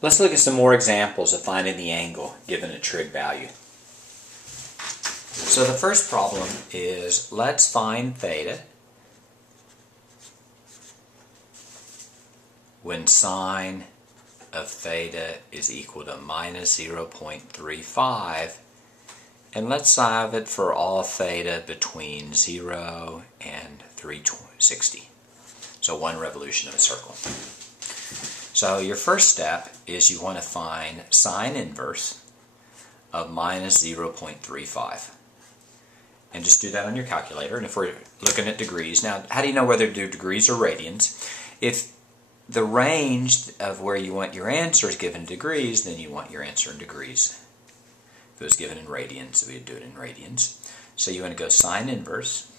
Let's look at some more examples of finding the angle given a trig value. So the first problem is, let's find theta when sine of theta is equal to minus 0.35, and let's solve it for all theta between 0 and 360. So 1 revolution of a circle. So your first step is you want to find sine inverse of minus 0.35. And just do that on your calculator. And if we're looking at degrees, now how do you know whether to do degrees or radians? If the range of where you want your answer is given in degrees, then you want your answer in degrees. If it was given in radians, we'd do it in radians. So you want to go sine inverse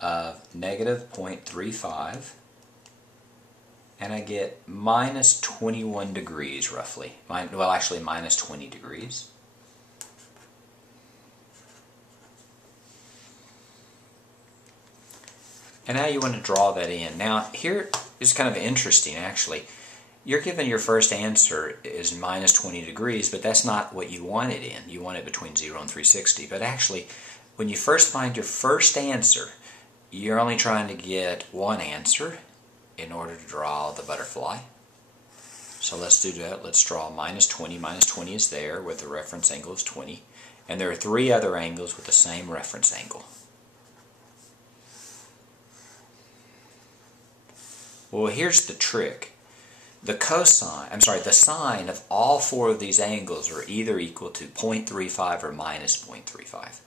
of negative 0.35, and I get minus 21 degrees roughly. Well, actually minus 20 degrees. And now you want to draw that in. Now here is kind of interesting actually. You're given your first answer is minus 20 degrees, but that's not what you want it in. You want it between 0 and 360. But actually, when you first find your first answer, you're only trying to get one answer in order to draw the butterfly. So let's do that. Let's draw minus 20. Minus 20 is there with the reference angle is 20. And there are 3 other angles with the same reference angle. Well, here's the trick. The sine of all 4 of these angles are either equal to 0.35 or minus 0.35.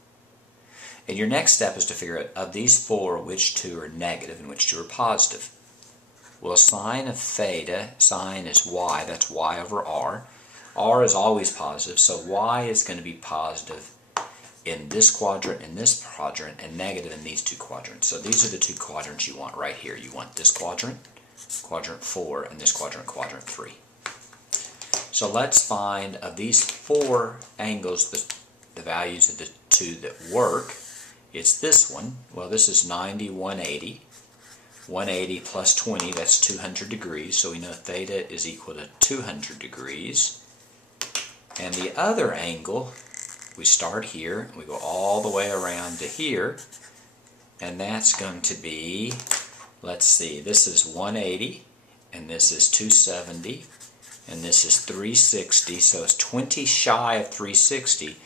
And your next step is to figure out, of these 4, which 2 are negative and which 2 are positive. Well, sine of theta, sine is y, that's y over r. R is always positive, so y is going to be positive in this quadrant, and negative in these 2 quadrants. So these are the 2 quadrants you want right here. You want this quadrant, quadrant 4, and this quadrant, quadrant 3. So let's find, of these 4 angles, the values of the 2 that work. It's this one. Well, this is 90, 180. 180 plus 20, that's 200 degrees. So we know theta is equal to 200 degrees. And the other angle, we start here, and we go all the way around to here. And that's going to be, let's see, this is 180, and this is 270, and this is 360. So it's 20 shy of 360.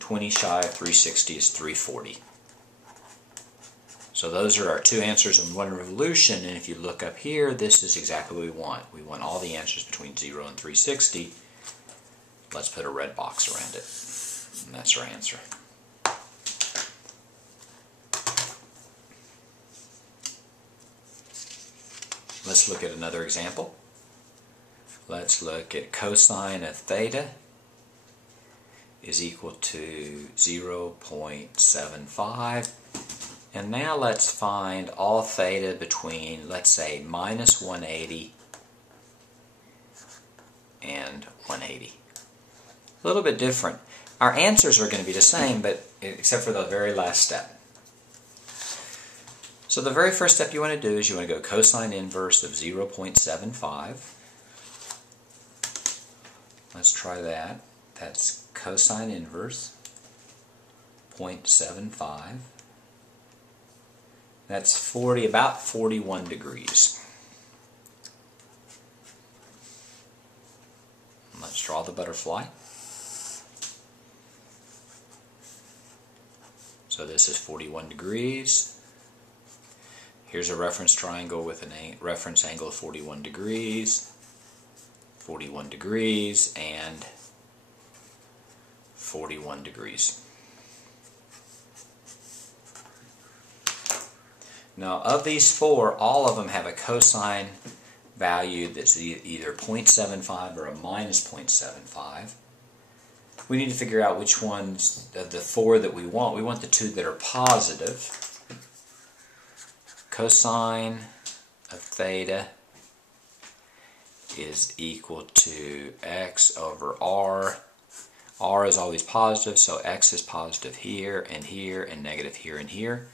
20 shy of 360 is 340. So those are our 2 answers in 1 revolution, and if you look up here, this is exactly what we want. We want all the answers between 0 and 360. Let's put a red box around it, and that's our answer. Let's look at another example. Let's look at cosine of theta is equal to 0.75. And now let's find all theta between, let's say, minus 180 and 180. A little bit different. Our answers are going to be the same, but except for the very last step. So the very first step you want to do is you want to go cosine inverse of 0.75. Let's try that. That's cosine inverse 0.75. That's about 41 degrees. Let's draw the butterfly. So this is 41 degrees. Here's a reference triangle with a reference angle of 41 degrees. 41 degrees and 41 degrees. Now, of these 4, all of them have a cosine value that's either 0.75 or a minus 0.75. We need to figure out which ones of the 4 that we want. We want the 2 that are positive. Cosine of theta is equal to x over r. R is always positive, so x is positive here, and negative here, and here.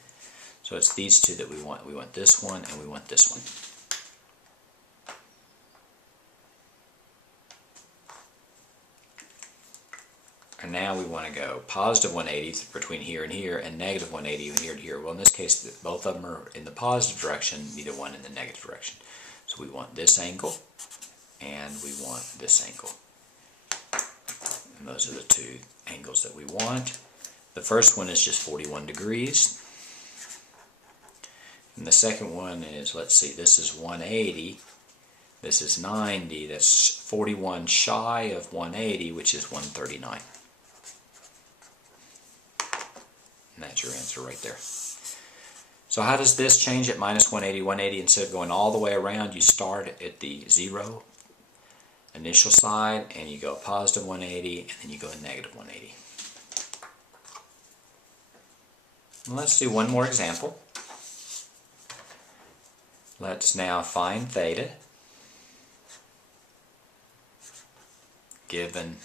So So it's these two that we want. We want this one and we want this one. And now we want to go positive 180 between here and here, and negative 180 here to here. Well, in this case, both of them are in the positive direction, neither one in the negative direction. So we want this angle, and we want this angle. And those are the two angles that we want. The first one is just 41 degrees. And the second one is, let's see, this is 180. This is 90. That's 41 shy of 180, which is 139. And that's your answer right there. So how does this change at minus 180, 180? Instead of going all the way around, you start at the 0 initial side, and you go positive 180, and then you go negative 180. And let's do one more example. Let's now find theta, given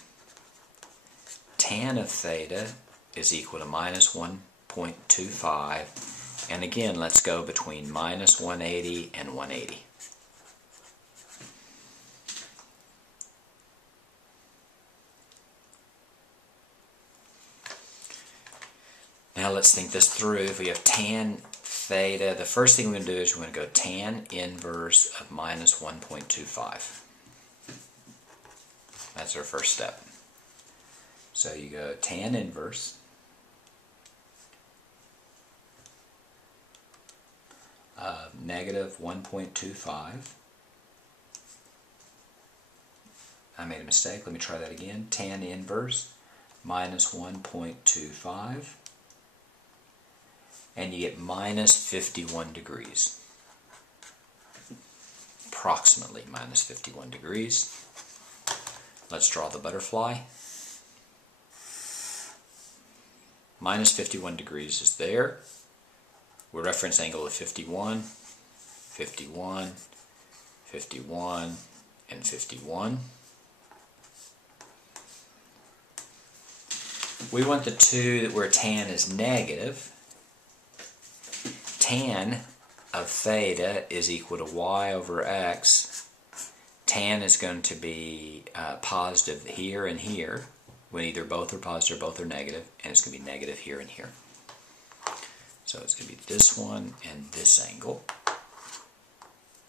tan of theta is equal to minus 1.25, and again let's go between minus 180 and 180. Now let's think this through. If we have tan theta, the first thing we're going to do is we're going to go tan inverse of minus 1.25. That's our first step. So you go tan inverse of negative 1.25. I made a mistake. Let me try that again. Tan inverse minus 1.25. And you get minus 51 degrees. Approximately minus 51 degrees. Let's draw the butterfly. Minus 51 degrees is there. We're reference angle of 51, 51, 51, and 51. We want the two that where tan is negative. Tan of theta is equal to y over x. Tan is going to be positive here and here, when either both are positive or both are negative, and it's going to be negative here and here. So it's going to be this one and this angle.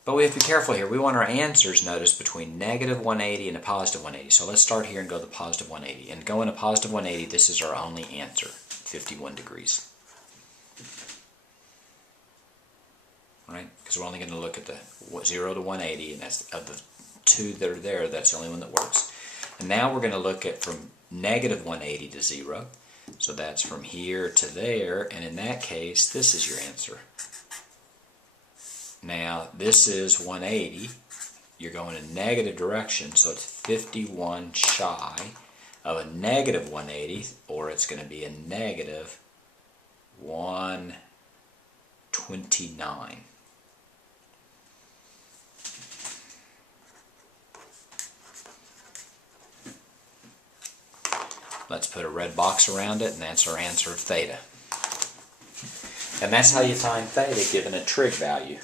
But we have to be careful here. We want our answers, notice, between negative 180 and a positive 180. So let's start here and go to the positive 180. And going to positive 180, this is our only answer, 51 degrees. Right? Because we're only going to look at the 0 to 180, and that's of the two that are there, that's the only one that works. And now we're going to look at from negative 180 to 0. So that's from here to there, and in that case, this is your answer. Now, this is 180. You're going in a negative direction, so it's 51 shy of a negative 180, or it's going to be a negative 129. Let's put a red box around it, and that's our answer of theta. And that's how you find theta given a trig value.